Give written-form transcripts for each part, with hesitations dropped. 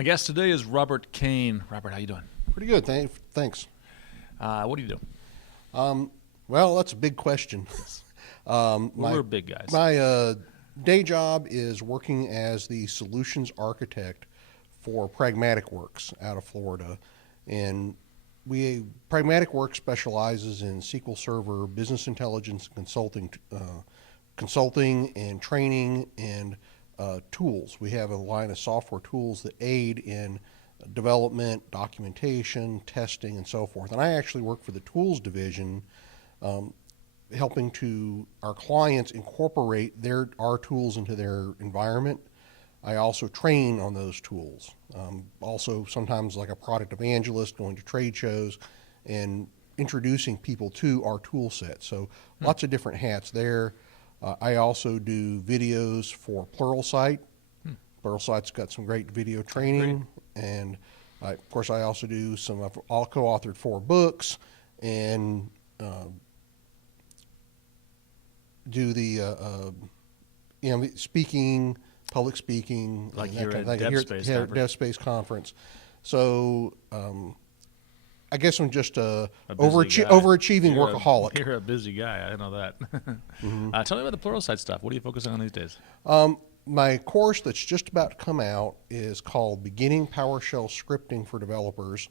My guest today is Robert Kane. Robert, how you doing? Pretty good, thanks. What do you do? Well, that's a big question. We're big guys. My day job is working as the solutions architect for Pragmatic Works out of Florida. And Pragmatic Works specializes in SQL Server, business intelligence, consulting and training and tools. We have a line of software tools that aid in development, documentation, testing, and so forth. And I actually work for the tools division, helping to our clients incorporate our tools into their environment. I also train on those tools. Also sometimes like a product evangelist, going to trade shows and introducing people to our tool set. So lots of different hats there. I also do videos for Pluralsight. Pluralsight's got some great video training. And of course I also do I've co-authored 4 books and do the speaking, public speaking, like that here kind at of thing. Here at DevSpace Conference. So I guess I'm just overachieving workaholic. You're a busy guy. I know that. Tell me about the Pluralsight stuff. What are you focusing on these days? My course that's just about to come out is called Beginning PowerShell Scripting for Developers,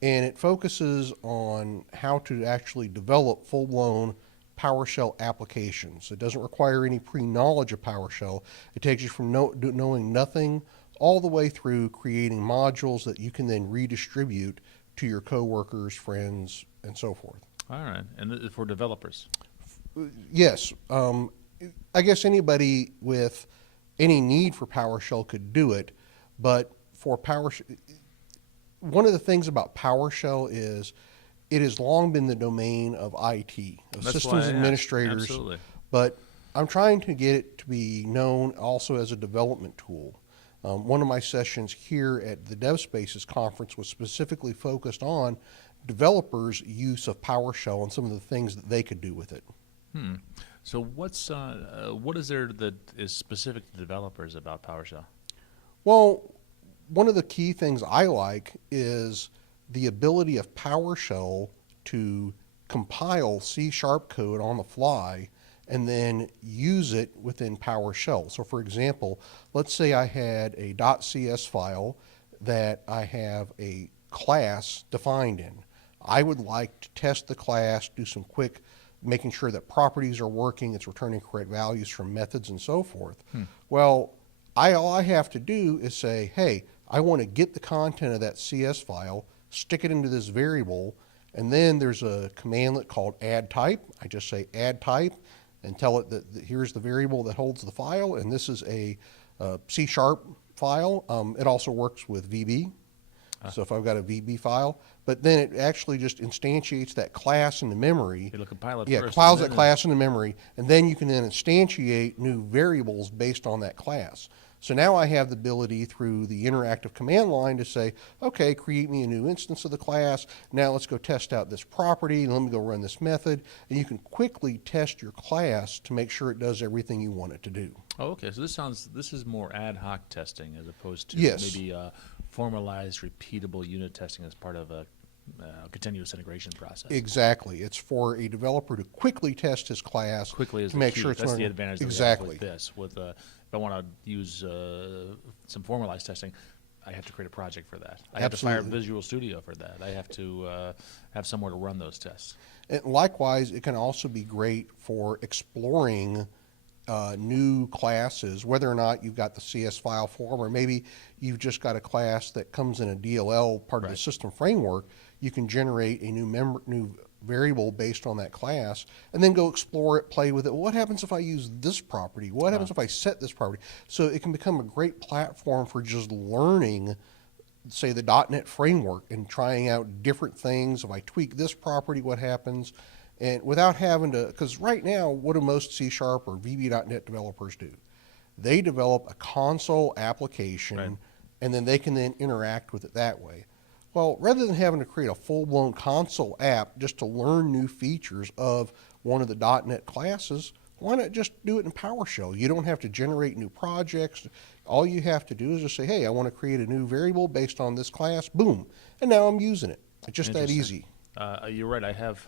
and it focuses on how to actually develop full-blown PowerShell applications. It doesn't require any pre-knowledge of PowerShell. It takes you from knowing nothing all the way through creating modules that you can then redistribute to your coworkers, friends, and so forth. All right, and for developers? Yes. I guess anybody with any need for PowerShell could do it, but for PowerShell, one of the things about PowerShell is it has long been the domain of IT, of systems administrators. Absolutely. But I'm trying to get it to be known also as a development tool. One of my sessions here at the DevSpaces conference was specifically focused on developers' use of PowerShell and some of the things that they could do with it. So what is there that is specific to developers about PowerShell? Well, one of the key things I like is the ability of PowerShell to compile C# code on the fly and then use it within PowerShell. So for example, let's say I had a .cs file that I have a class defined in. I would like to test the class, do some quick making sure that properties are working, it's returning correct values from methods and so forth. Well, all I have to do is say, hey, I want to get the content of that CS file, stick it into this variable, and then there's a commandlet called add type. I just say add type and tell it that here's the variable that holds the file, and this is a C# file. It also works with VB. So if I've got a VB file, but then it actually just instantiates that class into memory. It'll compile it first. Compiles that class into memory, and then you can then instantiate new variables based on that class. So now I have the ability through the interactive command line to say, okay, create me a new instance of the class. Now let's go test out this property. Let me go run this method. And you can quickly test your class to make sure it does everything you want it to do. Oh, okay. So this is more ad hoc testing as opposed to maybe formalized, repeatable unit testing as part of a continuous integration process. Exactly. It's for a developer to quickly test his class quickly as to make sure it's that's running. the advantage that exactly. we have with this. With if I want to use some formalized testing, I have to create a project for that. I have to fire Visual Studio for that. I have to have somewhere to run those tests. And likewise, it can also be great for exploring new classes, whether or not you've got the CS file form, or maybe you've just got a class that comes in a DLL part of the system framework. You can generate a new variable based on that class, and then go explore it, play with it. What happens if I use this property? What happens if I set this property? So it can become a great platform for just learning, say, the .NET framework and trying out different things. If I tweak this property, what happens? And without having to, because right now, what do most C# or VB.NET developers do? They develop a console application, and then they can then interact with it that way. Well, rather than having to create a full-blown console app just to learn new features of one of the .NET classes, why not just do it in PowerShell? You don't have to generate new projects. All you have to do is just say, hey, I want to create a new variable based on this class. Boom. And now I'm using it. It's just that easy. You're right. I have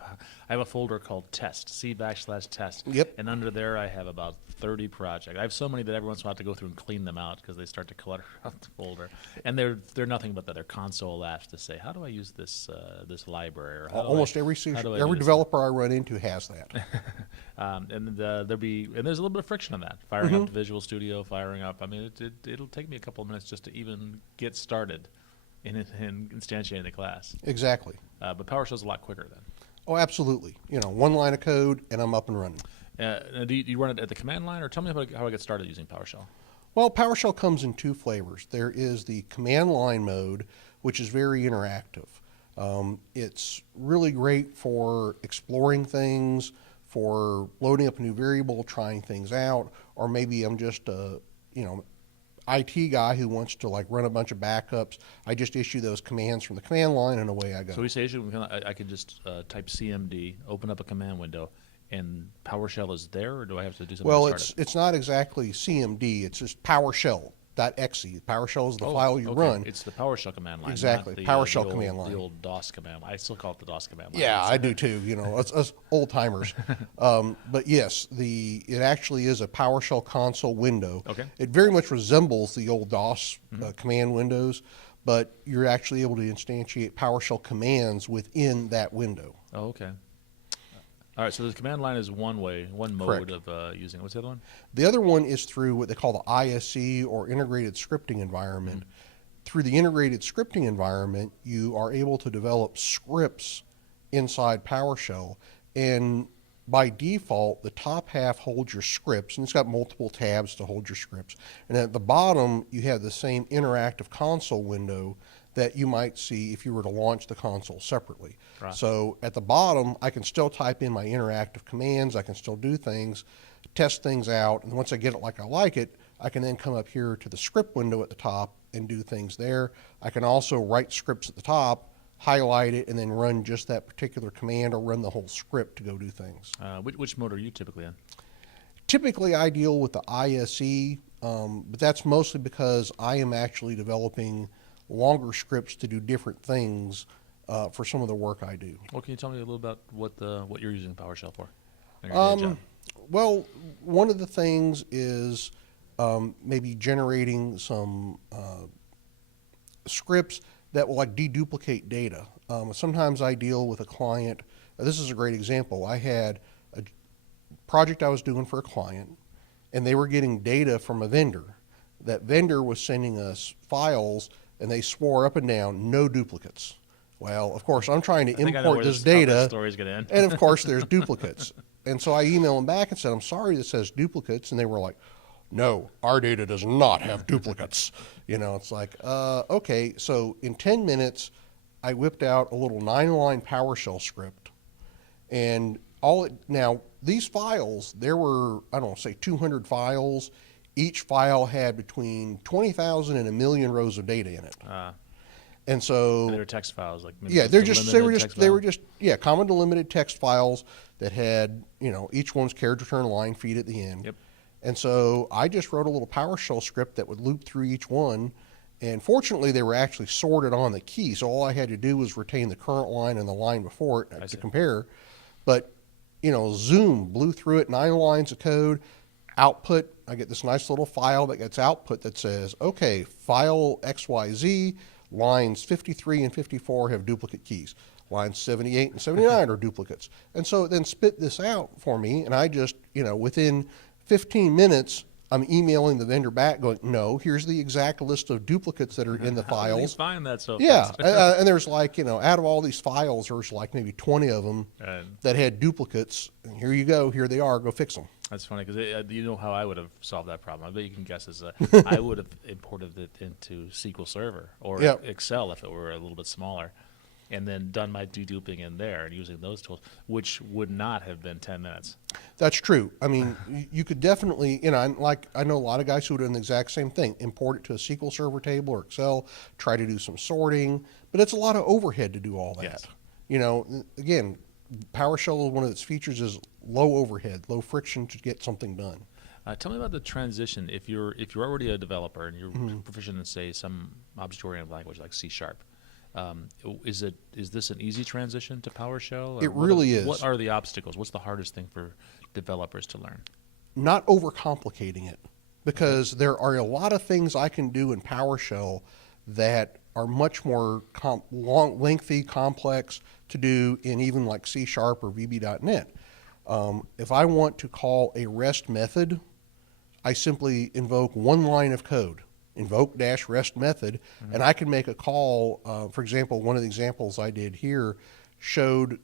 a folder called test, C/test. Yep. And under there, I have about 30 projects. I have so many that every once in a while I have to go through and clean them out because they start to clutter up the folder. And they're nothing but that. They're console apps to say, how do I use this library? Or Almost every developer I run into has that. And there's a little bit of friction on that. Firing up to Visual Studio, firing up. I mean, it'll take me a couple of minutes just to even get started in instantiating the class. Exactly. But PowerShell's a lot quicker then. Oh, absolutely. One line of code and I'm up and running. Do you run it at the command line, or tell me about how I get started using PowerShell? Well, PowerShell comes in two flavors. There is the command line mode, which is very interactive. It's really great for exploring things, for loading up a new variable, trying things out, or maybe I'm just a IT guy who wants to run a bunch of backups. I just issue those commands from the command line and away I go. So we say I can just type CMD, open up a command window, and PowerShell is there, or do I have to do something? Well, to start it's not exactly CMD. It's just PowerShell.exe. PowerShell is the file you run. It's the PowerShell command line. Exactly, PowerShell command line. The old DOS command line. I still call it the DOS command line. Yeah, I do too. Us old timers. But yes, it actually is a PowerShell console window. Okay. It very much resembles the old DOS command windows, but you're actually able to instantiate PowerShell commands within that window. Oh, okay. All right, so the command line is one mode Correct. of using it. What's the other one? The other one is through what they call the ISE, or integrated scripting environment. Through the integrated scripting environment, you are able to develop scripts inside PowerShell, and by default, the top half holds your scripts, and it's got multiple tabs to hold your scripts. And at the bottom, you have the same interactive console window that you might see if you were to launch the console separately. Right. So at the bottom, I can still type in my interactive commands, I can still do things, test things out, and once I get it like I like it, I can then come up here to the script window at the top and do things there. I can also write scripts at the top, highlight it, and then run just that particular command or run the whole script to go do things. Which mode are you typically in? Typically, I deal with the ISE, but that's mostly because I am actually developing longer scripts to do different things for some of the work I do. Well, can you tell me a little about what you're using PowerShell for? In your day job? Well, one of the things is maybe generating some scripts that will deduplicate data. Sometimes I deal with a client. This is a great example. I had a project I was doing for a client, and they were getting data from a vendor. That vendor was sending us files, and they swore up and down, no duplicates. Well, of course, I'm trying to import this data, and of course, there's duplicates. And so I emailed them back and said, I'm sorry this has duplicates. And they were like, no, our data does not have duplicates. It's like, okay. So in 10 minutes, I whipped out a little 9-line PowerShell script. And now, these files, there were, say 200 files. Each file had between 20,000 and 1 million rows of data in it. And so they were text files, they were just common delimited text files that had each one's character return line feed at the end. Yep. And so I just wrote a little PowerShell script that would loop through each one, and fortunately they were actually sorted on the key, so all I had to do was retain the current line and the line before it to compare. But Zoom blew through it, 9 lines of code. Output, I get this nice little file that gets output that says, okay, file XYZ, lines 53 and 54 have duplicate keys. Lines 78 and 79 are duplicates. And so it then spit this out for me, and I just, within 15 minutes, I'm emailing the vendor back going, no, here's the exact list of duplicates that are in the files. How did you find that so fast? And there's out of all these files, there's maybe 20 of them that had duplicates. And here you go, here they are, go fix them. That's funny because you know how I would have solved that problem. I bet you can guess is I would have imported it into SQL Server or Excel if it were a little bit smaller, and then done my deduping in there and using those tools, which would not have been 10 minutes. That's true. I mean, you could definitely, I know a lot of guys who would have done the exact same thing, import it to a SQL Server table or Excel, try to do some sorting, but it's a lot of overhead to do all that. Yes. Again, PowerShell, one of its features is low overhead, low friction to get something done. Tell me about the transition. If you're already a developer and you're proficient in, say, some object-oriented language like C#, is this an easy transition to PowerShell? It really is. What are the obstacles? What's the hardest thing for developers to learn? Not overcomplicating it, because there are a lot of things I can do in PowerShell that are much more lengthy, complex to do in even like C# or VB.NET. If I want to call a REST method, I simply invoke one line of code, invoke-REST method, and I can make a call. For example, one of the examples I did here showed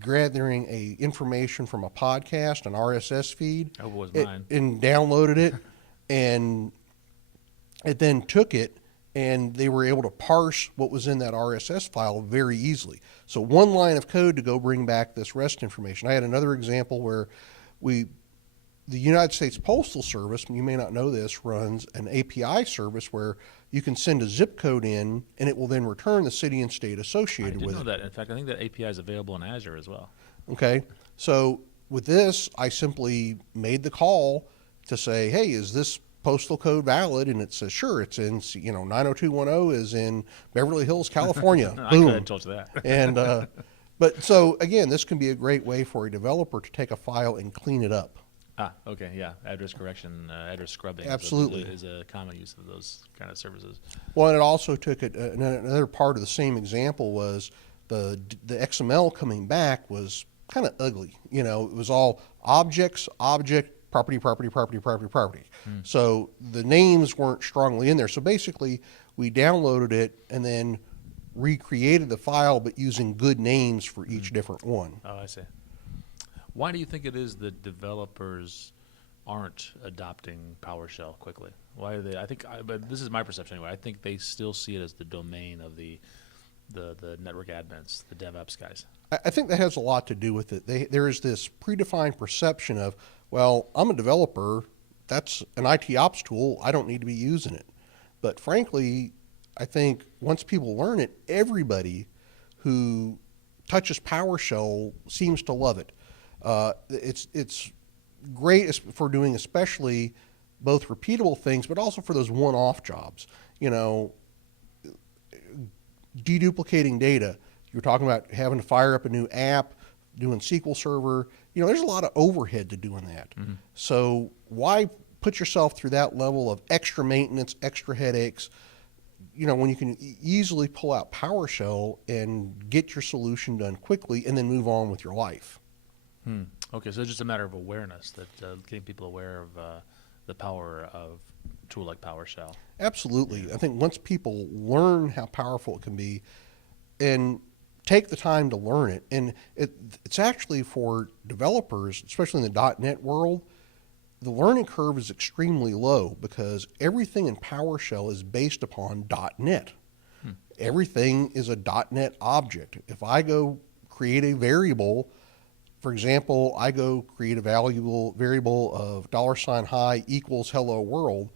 gathering information from a podcast, an RSS feed, mine. and downloaded it, and it then took it, and they were able to parse what was in that RSS file very easily. So one line of code to go bring back this REST information. I had another example where the United States Postal Service, you may not know this, runs an API service where you can send a zip code in, and it will then return the city and state associated with it. I didn't know that. In fact, I think that API is available in Azure as well. Okay. So with this, I simply made the call to say, hey, is this postal code valid? And it says, sure, it's in, 90210 is in Beverly Hills, California. I Boom. could have told you that. And, but so again, this can be a great way for a developer to take a file and clean it up. Okay, yeah. Address correction, address scrubbing Absolutely. is a common use of those kind of services. Well, and it also took it, another part of the same example was the XML coming back was kind of ugly. It was all objects, object, property, property, property, property, property. So the names weren't strongly in there. So basically, we downloaded it and then recreated the file, but using good names for each different one. Oh, I see. Why do you think it is that developers aren't adopting PowerShell quickly? Why are they? But this is my perception anyway. I think they still see it as the domain of the network admins, the DevOps guys. I think that has a lot to do with it. There is this predefined perception of, well, I'm a developer. That's an IT ops tool. I don't need to be using it. But frankly, I think once people learn it, everybody who touches PowerShell seems to love it. It's great for doing especially both repeatable things, but also for those one-off jobs. Deduplicating data. You're talking about having to fire up a new app, doing SQL Server. There's a lot of overhead to doing that. Mm-hmm. So why put yourself through that level of extra maintenance, extra headaches, when you can easily pull out PowerShell and get your solution done quickly and then move on with your life. Okay, so it's just a matter of awareness, that getting people aware of the power of a tool like PowerShell. Absolutely. Yeah. I think once people learn how powerful it can be and take the time to learn it, and it's actually for developers, especially in the .NET world, the learning curve is extremely low because everything in PowerShell is based upon .NET. Everything is a .NET object. If I go create a variable, for example, I go create a variable of $hi equals hello world.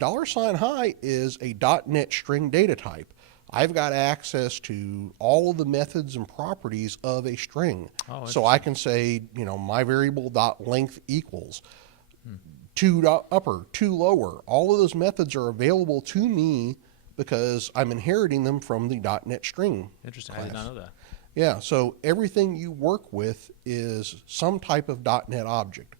$hi is a .NET string data type. I've got access to all of the methods and properties of a string. So I can say, my variable .length equals to upper, to lower. All of those methods are available to me because I'm inheriting them from the .NET string. Interesting. class. I did not know that. Yeah, so everything you work with is some type of .NET object.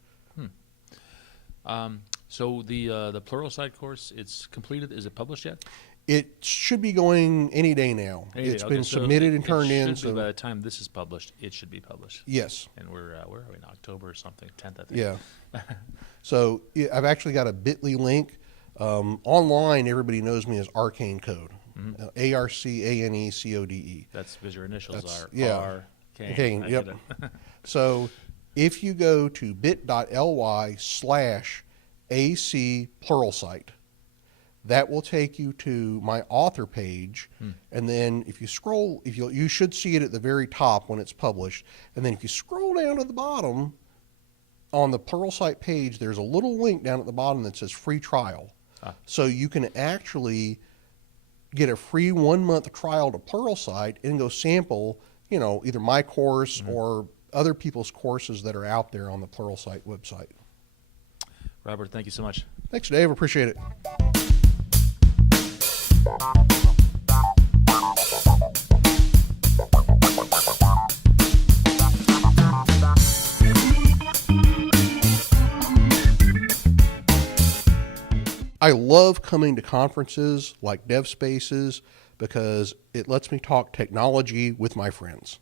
So the Pluralsight course, it's completed. Is it published yet? It should be going any day now. It's been submitted and turned in. So by the time this is published, it should be published. Yes. And where are we in October or something? 10th, I think. Yeah. So I've actually got a bit.ly link. Online, everybody knows me as Arcane Code. ARCANECODE. That's because your initials are Arcane. Yep. So if you go to bit.ly/AC Pluralsight, that will take you to my author page, and then if you scroll, you should see it at the very top when it's published, and then if you scroll down to the bottom on the Pluralsight page, there's a little link down at the bottom that says free trial. So you can actually get a free 1-month trial to Pluralsight and go sample, either my course or other people's courses that are out there on the Pluralsight website. Robert, thank you so much. Thanks, Dave. Appreciate it. I love coming to conferences like Dev Spaces because it lets me talk technology with my friends.